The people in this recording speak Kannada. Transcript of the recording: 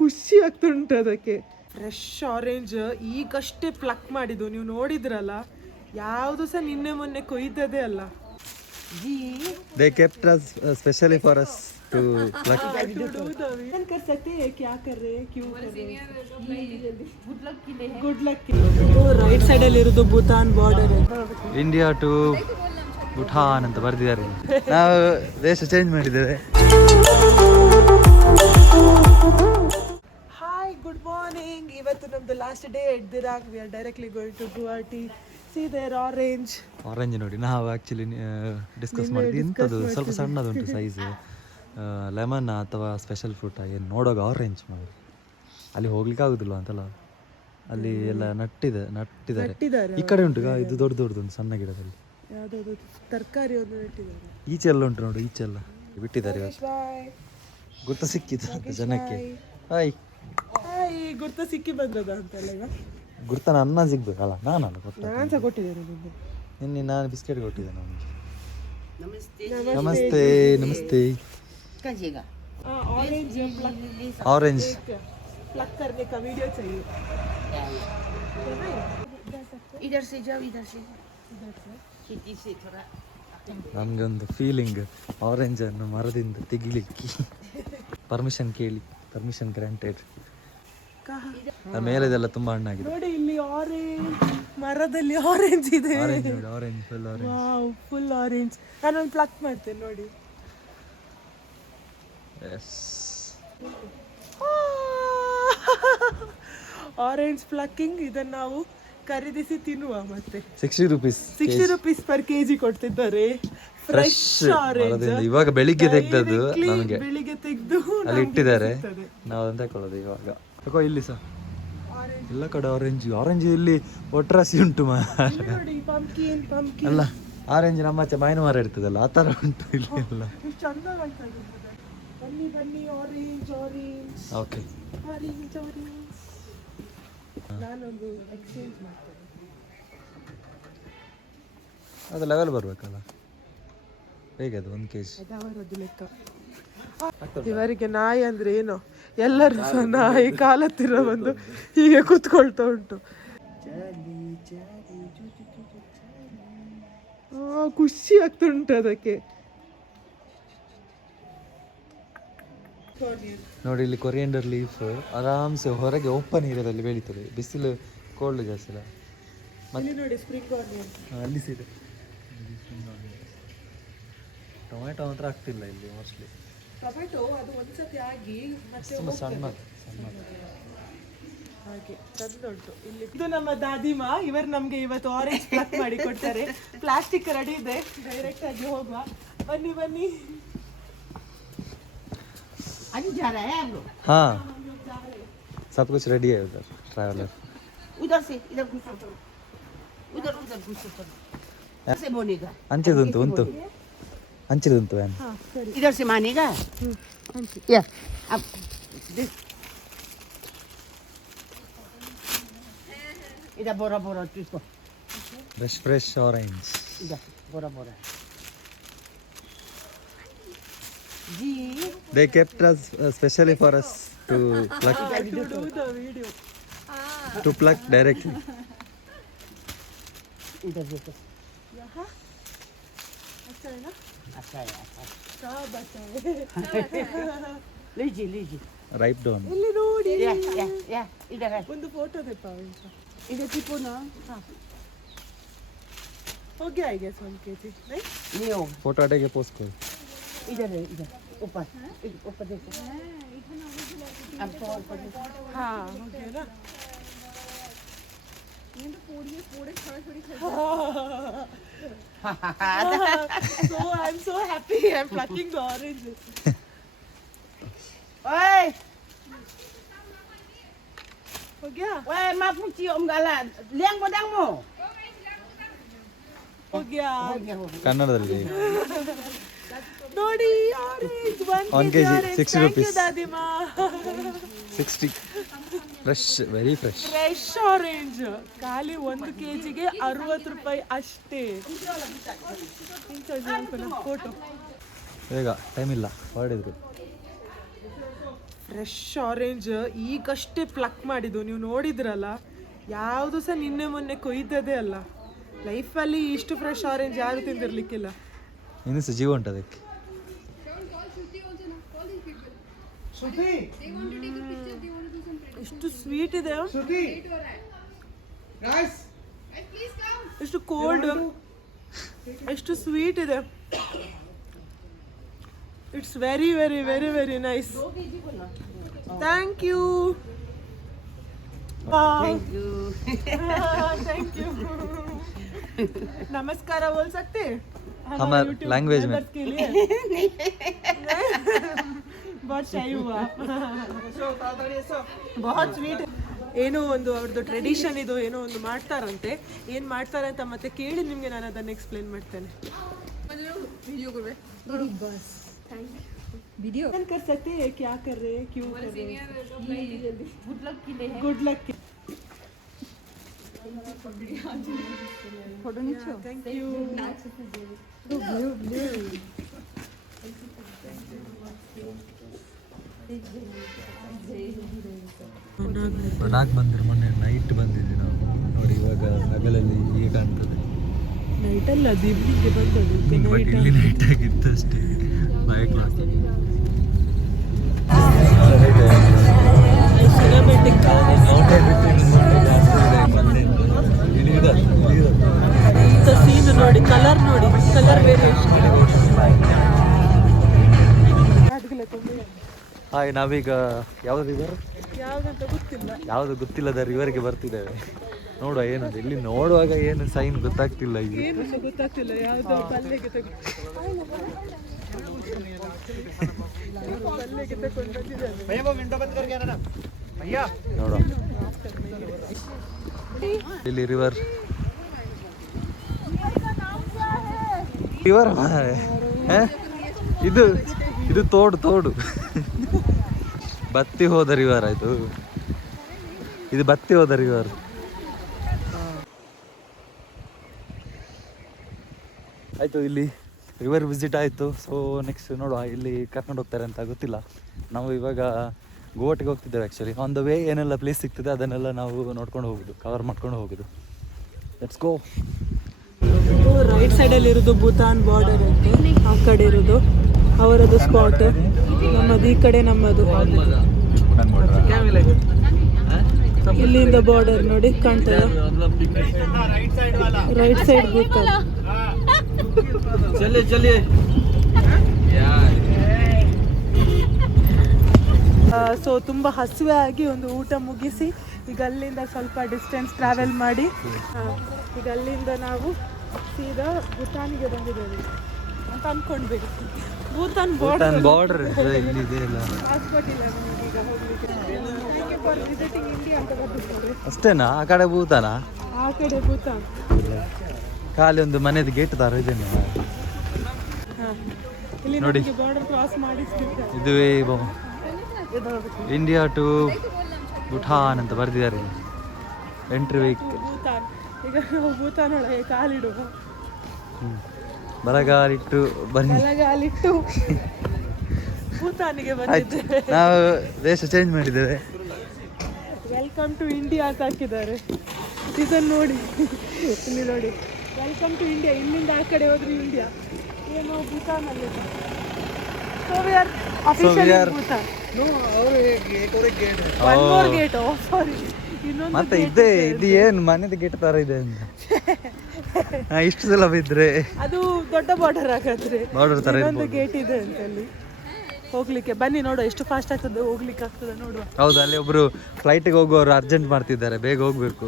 ಖುಷಿ ಆಗ್ತುಂಟು ಅದಕ್ಕೆ. ಫ್ರೆಶ್ ಆರೆಂಜ್ ಈಗಷ್ಟೇ ಪ್ಲಕ್ ಮಾಡಿದ್ದು, ನೀವು ನೋಡಿದ್ರಲ್ಲ, ಯಾವುದು ಸಹ ನಿನ್ನೆ ಮೊನ್ನೆ ಕೊಯ್ದದೇ ಅಲ್ಲ. They kept us specially for us to pluck. कर सकते हैं क्या कर रहे हैं, क्यों कर रहे हैं? Good luck. ಇದು ರೈಟ್ ಸೈಡ್ ಅಲ್ಲಿ ಇರೋದು Bhutan border. India to Bhutan ಅಂತ ಬರ್ದಿದ್ದಾರೆ. ನಾವು ದೇಶ ಚೇಂಜ್ ಮಾಡಿದ್ದೇವೆ. Hi, good morning. ಇವತ್ತು ನಮ್ದು last day at Dirang. We are directly going to Guwahati. See there orange. Orange ನೋಡಿ, ನಾವು ಆ್ಯಕ್ಚುಲಿ ಡಿಸ್ಕಸ್ ಮಾಡಿದ್ವಿ ಇಂಥದ್ದು ಸ್ವಲ್ಪ ಸಣ್ಣದುಂಟು ಸೈಜ್, ಲೆಮನ್ ಅಥವಾ ಸ್ಪೆಷಲ್ ಫ್ರೂಟ್ ಏನು ನೋಡೋಕೆ ಆರೆಂಜ್ ಮಾಡಿ ಅಲ್ಲಿ ಹೋಗ್ಲಿಕ್ಕೆ ಆಗುದಿಲ್ಲ ಅಂತಲ್ಲ, ಅಲ್ಲಿ ಎಲ್ಲ ನಟ್ಟಿದ್ದಾರೆ. ಈ ಕಡೆ ಉಂಟು ಇದು ದೊಡ್ಡ ದೊಡ್ಡದೊಂದು ಸಣ್ಣ ಗಿಡದಲ್ಲಿ ಯಾವುದಾದ್ರು ತರಕಾರಿ ಒಂದು ನೆಟ್ಟಿದ್ದಾರೆ. ಈಚೆಲ್ಲ ಉಂಟು ನೋಡಿ, ಈಚೆಲ್ಲ ಬಿಟ್ಟಿದ್ದಾರೆ. ಗುರ್ತ ಸಿಕ್ಕಿತ್ತು ಜನಕ್ಕೆ. ಹಾಯ್ ಹಾಯ್, ಗುರ್ತ ಸಿಕ್ಕಿ ಬಂದದ ಅಂತಲ್ಲ ಈಗ. ಗುರ್ತ ನನ್ನ ಸಿಗ್ಬೇಕಲ್ಲ, ನಾನು ಸಹ ಕೊಟ್ಟಿದ್ದೇನೆ ನಿನ್ನೆ. ನಾನು ಬಿಸ್ಕೆಟ್ ಕೊಟ್ಟಿದ್ದೆ ನಮಗೆ. ನಮಸ್ತೆ ನಮಸ್ತೆ. ऑरेंज प्लक करने का वीडियो चाहिए. इधर से जाओ, इधर से खेती से थोड़ा. ನಮಗೆ ಒಂದು ಫೀಲಿಂಗ್, ಆರೆಂಜ್ ಅನ್ನು ಮರದಿಂದ ತೆಗಿಲಿಕ್ಕೆ ಪರ್ಮಿಷನ್ ಕೇಳಿ, ಪರ್ಮಿಷನ್ ಗ್ರಾಂಟೆಡ್. ಮೇಲೆದೆಲ್ಲ ತುಂಬಾ ಹಣ್ಣಾಗಿದೆ ನೋಡಿ. ಇಲ್ಲಿ ಆರೆಂಜ್, ಮರದಲ್ಲಿ ಆರೆಂಜ್ ಇದೆ. ಆರೆಂಜ್ ನೋಡಿ, orange full orange. Wow, full orange. ನಾನೊಂದು ಪ್ಲಕ್ ಮಾಡ್ತೇನೆ ನೋಡಿ. Orange plucking. ಇದನ್ನ ನಾವು ಖರೀದಿಸಿ ತಿನ್ನುವ. ಮತ್ತೆ 60 ರೂಪೀಸ್ ಪರ್ ಕೆಜಿ ಕೊಡ್ತಿದ್ದಾರೆ. Fresh orange. ಇವಾಗ ಬೆಳಿಗ್ಗೆ ತೆಗ್ದದ್ದು ನಮಗೆ, ಬೆಳಿಗ್ಗೆ ತೆಗೆದು ಅಲ್ಲಿ ಇಟ್ಟಿದ್ದಾರೆ. ನಾವು ಅದನ್ನ ತಗೊಳ್ಳೋದು ಇವಾಗ. ತಗೋ, ಇಲ್ಲಿ ಸಹ ಎಲ್ಲ ಕಡೆ ಆರೆಂಜ್. ಆರೆಂಜ್ ಇಲ್ಲಿ ಒಟ್ರಾಸಿ ಉಂಟು ನೋಡಿ. ಪಂಪ್ಕಿನ್ ಅಲ್ಲ, ಆರೆಂಜ್ ನಮ್ಮ ಆಚೆ ಮಾವಿನ ಮರ ಇರ್ತದಲ್ಲ, ಆ ತರ ಉಂಟು ಇಲ್ಲಿ ಎಲ್ಲ. ಚಂದ ಕಾಣ್ತದೆ. ಬನ್ನಿ ಬನ್ನಿ, orange orange. Okay, orange orange. ನಾನೊಂದು ಎಕ್ಸ್ಚೇಂಜ್ ಮಾಡ್ತೇನೆ. ಅದು ಲೆವೆಲ್ ಬರ್ಬೇಕಲ್ಲ, ಹೇಗೆ ಅದು 1 kg ಅದವರದ್ದು ಲೆಕ್ಕ. ಇವರಿಗೆ ನಾಯಿ ಅಂದ್ರೆ ಏನು, ಎಲ್ಲರೂ ಸಹ ನಾಯಿ ಕಾಲತ್ತಿರ ಬಂದು ಹೀಗೆ ಕೂತ್ಕೊಳ್ತಾ ಉಂಟು. ಖುಷಿ ಆಗ್ತುಂಟು ಅದಕ್ಕೆ. ನೋಡಿ, ಇಲ್ಲಿ ಕೊರಿಯಂಡರ್ ಲೀಫ್ ಆರಾಮ್ಸೆ ಹೊರಗೆ ಓಪನ್ ಏರಿಯಾದಲ್ಲಿ ಬೆಳೀತದೆ. ಬಿಸಿಲು ಕೋಲ್ಡ್ ಜಾಸ್ತಿ ಇಲ್ಲ. ಇಲ್ಲಿ ನೋಡಿ, ಸ್ಪ್ರಿಂಗ್ ಆನಿಯನ್. ಅಲ್ಲಿ ಸಿದೆ. ಟೊಮೆಟೊ ಮಾತ್ರ ಆಗ್ತಿಲ್ಲ ಇಲ್ಲಿ ಮೋಸ್ಟ್ಲಿ. ಟೊಮೆಟೊ ಅದು ಒಂದ್ಸತಿ ಆಗಿ ಮತ್ತೆ ಸಣ್ಣ ಹಾಗೆ ಚಂದ ಉಂಟು ಇಲ್ಲಿ. ಇದು ನಮ್ಮ ದಾದಿಮಾ. ಇವರು ನಮ್ಗೆ ಇವತ್ತು ಆರೆಂಜ್ ಪ್ಲಕ್ ಮಾಡಿ ಕೊಡ್ತಾರೆ. ಪ್ಲಾಸ್ಟಿಕ್ ರೆಡಿ ಇದೆ, ಡೈರೆಕ್ಟ್ ಆಗಿ ಹೋಗುವ. ಬನ್ನಿ ಬನ್ನಿ. हाँ, सब कुछ रेडी है उधर. ट्रैवलर उधर से इधर घुसो, उधर उधर घुसो. ऐसे बोलेगा. अंचिदुंटु उंटु, अंचिदुंटु व्यान. हाँ सरी. इधर से मानेगा. या अब इधर बोरा बोरा इसको. Fresh orange. इधर बोरा बोरा. जी. They kept us specially for us to pluck. To do the video. To pluck directly. इधर देखो. यहाँ अच्छा है ना? अच्छा है, अच्छा. सब अच्छा है. लीजिए. Ripe down. ಇಲ್ಲಿ ನೋಡಿ. या इधर है. ಒಂದು ಫೋಟೋ ತೆಪ್ಪ. इधर टिपो ना. हाँ. हो गया आई गेस 1 kg. नहीं? नहीं होगा. फोटो हटे के पोस्ट करो. इधर है, इधर ऊपर ऊपर देखो. अब तो ऊपर देखो. हाँ हो गया ना. ये तो पूरे थोड़ी So I'm so happy. I'm plucking the oranges. ओए हो गया. ओए माँ पूछी om gala liang bodang mo. हो गया. ಕನ್ನಡದಲ್ಲಿ ನೋಡಿ orange 1 kg 60 rupees. ದಾದಿಮಾ. 60 fresh, very fresh. Fresh orange ಖಾಲಿ 1 kgಗೆ 60 ರೂಪಾಯಿ ಅಷ್ಟೇ. ಫೋಟೋ ಬೇಗ ಟೈಮ್ ಇಲ್ಲ ಹೊರಡಿದ್ರು. ಫ್ರೆಶ್ ಆರೆಂಜ್ ಈಗಷ್ಟೇ ಪ್ಲಕ್ ಮಾಡಿದ್ದು, ನೀವು ನೋಡಿದ್ರಲ್ಲ. ಯಾವುದು ಸಹ ನಿನ್ನೆ ಮೊನ್ನೆ ಕೊಯ್ದದೇ ಅಲ್ಲ. ಲೈಫಲ್ಲಿ ಇಷ್ಟು ಫ್ರೆಶ್ ಆರೆಂಜ್ ಯಾರು ತಿಂದಿರ್ಲಿಕ್ಕಿಲ್ಲ. ಇನ್ನೂ ಸಹ ಜೀವ ಉಂಟು ಅದಕ್ಕೆ. ಎಷ್ಟು ಸ್ವೀಟ್ ಇದೆ, ಎಷ್ಟು ಕೋಲ್ಡ್, ಎಷ್ಟು ಸ್ವೀಟ್ ಇದೆ. It's very very very very nice. Thank you. Thank you. नमस्कार बोल सकते हमारे लैंग्वेज में के लिए. बहुत शाही हुआ. बहुत ಸ್ವೀಟ್. ಏನೋ ಒಂದು ಅವ್ರದ್ದು ಟ್ರೆಡಿಷನ್ ಇದು, ಏನೋ ಒಂದು ಮಾಡ್ತಾರಂತೆ. ಏನು ಮಾಡ್ತಾರೆ ಅಂತ ಮತ್ತೆ ಕೇಳಿ ನಿಮಗೆ ನಾನು ಅದನ್ನು ಎಕ್ಸ್ಪ್ಲೇನ್ ಮಾಡ್ತೇನೆ. वीडियो कर सकते हैं, क्या कर रहे हैं, क्यों कर रहे हैं? गुड लक के लिए. Good luck. फोटो नीचे. Thank you. ಮನಾಗ್ ಬಂದ್ರೆ ಮೊನ್ನೆ ನೈಟ್ ಬಂದಿದ್ವಿ ನಾವು. ನೋಡಿ ಇವಾಗ ಹಗಲಲ್ಲಿ ಹೀಗೆ ಕಾಣ್ತದೆ. ನೈಟಲ್ಲ ಅದು ಇವ್ನಿಂಗ್ಗೆ ಬಂದದ್ದು. ಇಲ್ಲಿ ನೈಟ್ ಆಗಿತ್ತು ಅಷ್ಟೇ. ನೈಟ್ ಸೀನ್ ನೋಡಿ, ಕಲರ್ ನೋಡಿ, ಕಲರ್ ವೇರಿಯೇಷನ್. ಹಾಯ್, ನಾವೀಗ ಯಾವ್ದು ರಿವರ್ ಯಾವ್ದಂತ ಗೊತ್ತಿಲ್ಲ, ಯಾವುದು ಗೊತ್ತಿಲ್ಲದ ರಿವರ್ಗೆ ಬರ್ತಿದ್ದೇವೆ. ನೋಡುವ ಏನಂತ. ಇಲ್ಲಿ ನೋಡುವಾಗ ಏನು ಸೈನ್ ಗೊತ್ತಾಗ್ತಿಲ್ಲ. ಈಗ ಏನು ಸಹ ಗೊತ್ತಾಗ್ತಿಲ್ಲ. ಯಾವ್ದು ಪಲ್ಲೆಗೆ ನೋಡುವ. ಇಲ್ಲಿ ರಿವರ್ ರಿವರ್ ಇದು ಇದು ತೋಡು ಬತ್ತಿ ಹೋದ ರಿವರ್. ಆಯ್ತು, ಇದು ಬತ್ತಿ ಹೋದ ರಿವರ್. ಆಯಿತು, ಇಲ್ಲಿ ರಿವರ್ ವಿಸಿಟ್ ಆಯಿತು. ಸೊ ನೆಕ್ಸ್ಟ್ ನೋಡುವ ಇಲ್ಲಿ ಕರ್ಕೊಂಡು ಹೋಗ್ತಾರೆ ಅಂತ ಗೊತ್ತಿಲ್ಲ. ನಾವು ಇವಾಗ ಗೋವಾಟಿಗೆ ಹೋಗ್ತಿದ್ದೇವೆ. ಆ್ಯಕ್ಚುಲಿ ಆನ್ ದ ವೇ ಏನೆಲ್ಲ ಪ್ಲೇಸ್ ಸಿಗ್ತದೆ ಅದನ್ನೆಲ್ಲ ನಾವು ನೋಡ್ಕೊಂಡು ಹೋಗೋದು, ಕವರ್ ಮಾಡ್ಕೊಂಡು ಹೋಗೋದು. Let's go. ರೈಟ್ ಸೈಡಲ್ಲಿ ಇರೋದು ಭೂತಾನ್ ಬಾರ್ಡರ್ ಅಂತ, ಆ ಕಡೆ ಇರೋದು ಅವರದ್ದು ಸ್ಪಾಟ್, ನಮ್ಮದು ಈ ಕಡೆ ನಮ್ಮದು. ಇಲ್ಲಿಂದ ಬಾರ್ಡರ್ ನೋಡಿ ಕಾಣ್ತದೆ. Right side Bhutan. ಸೊ ತುಂಬ ಹಸಿವೆ ಆಗಿ ಒಂದು ಊಟ ಮುಗಿಸಿ ಈಗ ಅಲ್ಲಿಂದ ಸ್ವಲ್ಪ ಡಿಸ್ಟೆನ್ಸ್ ಟ್ರಾವೆಲ್ ಮಾಡಿ ಈಗ ಅಲ್ಲಿಂದ ನಾವು ಸೀದಾ ಭೂತಾನಿಗೆ ಬಂದಿದ್ದೇವೆ ಅಂತ ಅಂದ್ಕೊಂಡ್ಬೇಡಿ. ಭೂತಾನ್ ಬಾರ್ಡರ್ ಇಲ್ಲಿದೆ ಅಲ್ಲ, ಪಾಸ್ಪೋರ್ಟ್ ಇಲ್ಲ ನಮಗೆ ಈಗ ಹೋಗ್ಲಿಕ್ಕೆ. ಫಾರ್ ವಿಸಿಟಿಂಗ್ ಇಂಡಿಯಾ ಅಂತ ಬರ್ತಿದ್ದಾರೆ. ಅಷ್ಟೇನಾ? ಆ ಕಡೆ ಭೂತಾನ, ಆ ಕಡೆ ಭೂತಾನ್. ಖಾಲಿ ಒಂದು ಮನೆದು ಗೇಟ್ ತರ ಇದೆ ಇಲ್ಲಿ ನಮಗೆ ಬಾರ್ಡರ್ ಕ್ರಾಸ್ ಮಾಡಿಸ್ತಿದ್ದಾರೆ. ಇದುವೇ ಇಂಡಿಯಾ ಟು ಭೂಟಾನ್ ಅಂತ ಬರೆದಿದ್ದಾರೆ. Entry vehicle Bhutan. ಈಗ ನಾವು ಭೂತಾನ್ ಒಳಗೆ ಕಾಲಿಡುವ. ಬಲಗಾಲಿಟ್ಟು ಬಲಗಾಲಿಟ್ಟು ಭೂತಾನಿಗೆ ಬಂದಿದ್ದೇವೆ. ನಾವು ದೇಶ ಚೇಂಜ್ ಮಾಡಿದ್ದೇವೆ. ವೆಲ್ಕಮ್ ಟು ಇಂಡಿಯಾ ಅಂತ ಹಾಕಿದ್ದಾರೆ. ಇದನ್ನು ನೋಡಿ, ಇಲ್ಲಿ ನೋಡಿ, ವೆಲ್ಕಮ್ ಟು ಇಂಡಿಯಾ. ಇಲ್ಲಿಂದ ಆ ಕಡೆ ಹೋದ್ರೆ ಇಂಡಿಯಾ, ಏನೋ ಭೂತಾನ್ ಅಲ್ಲಿ. So we are officially Bhutan. One more gate. Oh sorry, ಇನ್ನೊಂದು ಮತ್ತೆ ಇದು ಏನು ಮನೆದ ಗೇಟ್ ತರ ಇದೆ ಅಂತ. ಇಷ್ಟು ಸಲ ಬಿದ್ರೆ ಅದು ದೊಡ್ಡ ಬಾರ್ಡರ್ ಹಾಗಾದ್ರೆ. ಬಾರ್ಡರ್ ತರ ಇನ್ನೊಂದು ಗೇಟ್ ಇದೆ ಅಂತ ಅಲ್ಲಿ ಹೋಗ್ಲಿಕ್ಕೆ. ಬನ್ನಿ ನೋಡುವ ಎಷ್ಟು ಫಾಸ್ಟ್ ಆಗ್ತದೆ, ಹೋಗ್ಲಿಕ್ಕೆ ಆಗ್ತದೆ ನೋಡುವ. ಹೌದು, ಅಲ್ಲಿ ಒಬ್ರು ಫ್ಲೈಟಿಗೆ ಹೋಗುವವರು ಅರ್ಜೆಂಟ್ ಮಾಡ್ತಿದ್ದಾರೆ, ಬೇಗ ಹೋಗ್ಬೇಕು.